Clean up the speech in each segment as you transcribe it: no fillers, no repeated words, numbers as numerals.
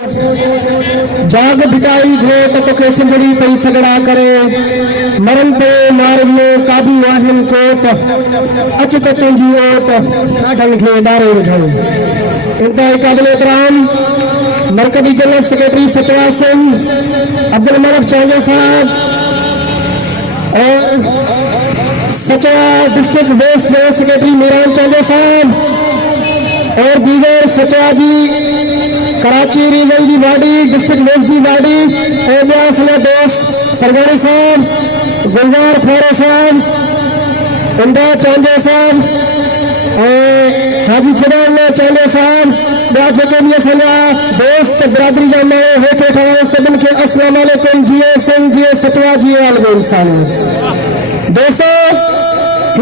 जाग बिटाई घोट तो के सिंधड़ी पई सगड़ा करे मरन पे मारवियो काबू वाहिन कोट अच तो तुंजी ओट ढंग खे डारे विझो। इंतहाई काबिल एहतराम मरकजी जनरल सेक्रेटरी सचवा सिंह अब्दुल मलिक चौधरी साहब और सचवा district west general secretary Meeran Chaudhry साहब और दीगर सचवा जी कराची रीजन की बॉडी डिस्ट्रिक्ट वेस्ट की बॉडी और मेरा दोस्त सरगानी साहब गुलजार खोरे साहब इमदाद चांदे साहब और हाजी खुदा चांदे साहब जो भी असांजा दोस्त बरादरी जा माण्हू हेठि वेठा आहियो सभिनि खे अस्सलाम वालेकुम। जिए सिंह जिए सचवा जिए आलम इंसान। दोस्तों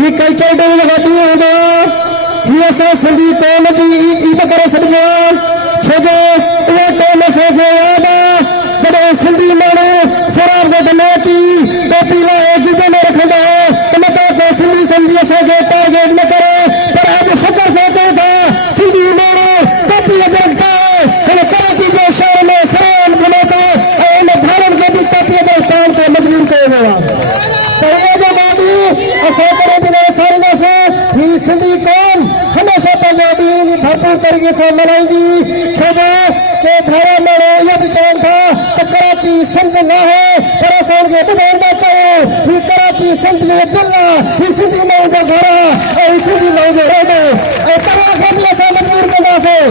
ही कल्चर डे वॾी हूंदो आहे ही असां सिंधी क़ौम जी ईद करे सघिबो आहे छो जो उहो टाइम असांखे यादि आहे जॾहिं सिंधी माण्हू शराब गॾु न अची टोपी लाइ गिदे में रखंदा त मतिलबु को सिंधी सम्झी असांखे टारगेट न करे पर अॼु फ़क़्ति सोचूं था सिंधी माण्हू टोपी रखंदा कल कराची जे शहर में सराम घुमे थो ऐं उन धारनि खे बि टोपीअ जे पाइण ते मजबूर कयो वियो आहे त उहो बि असां करे बि न विसारींदासीं। ही सिंधी क़ौम हमेशा पंहिंजो ॾींहुं भरपूर तरीक़े से मल्हाईंदी छो जो के धारा माण्हू इहो बि चवनि था त कराची सिंध न आहे पर असांखे ॿुधाइण था चाहियूं ही कराची सिंध जो दिलि आहे ही सिंधी माण्हू जो घर आहे ऐं ही सिंधी माण्हू जो रोड आहे ऐं तव्हांखे बि असां मजबूर कंदासीं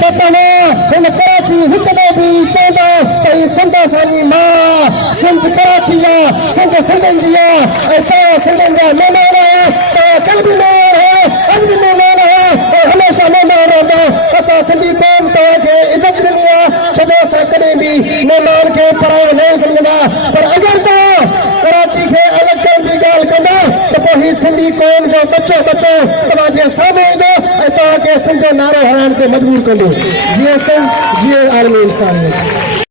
त तव्हां हिन कराची विच में बि चवंदा त ही सिंध असांजी मां सिंध कराची आहे सिंध सिंधनि जी आहे ऐं तव्हां सिंधनि जा महिमान आहियो तव्हां कल बि महिमान आहियो अॼु बि महिमान आहियो ऐं हमेशह महिमान रहंदो। असां सिंधी क़ौम तव्हांखे इज़त ॾिनी आहे छो जो असां कॾहिं बि महिमान खे परायो न सम्झंदा पर अगरि तव्हां कराची खे अलॻि करण जी ॻाल्हि कंदा त पोइ ही सिंधी क़ौम जो बचो तव्हांजे साम्हूं ईंदो ऐं तव्हांखे सिंध जो नारो हलाइण ते मजबूर कंदो। जीअं सिंध जीअं आलमी इंसान।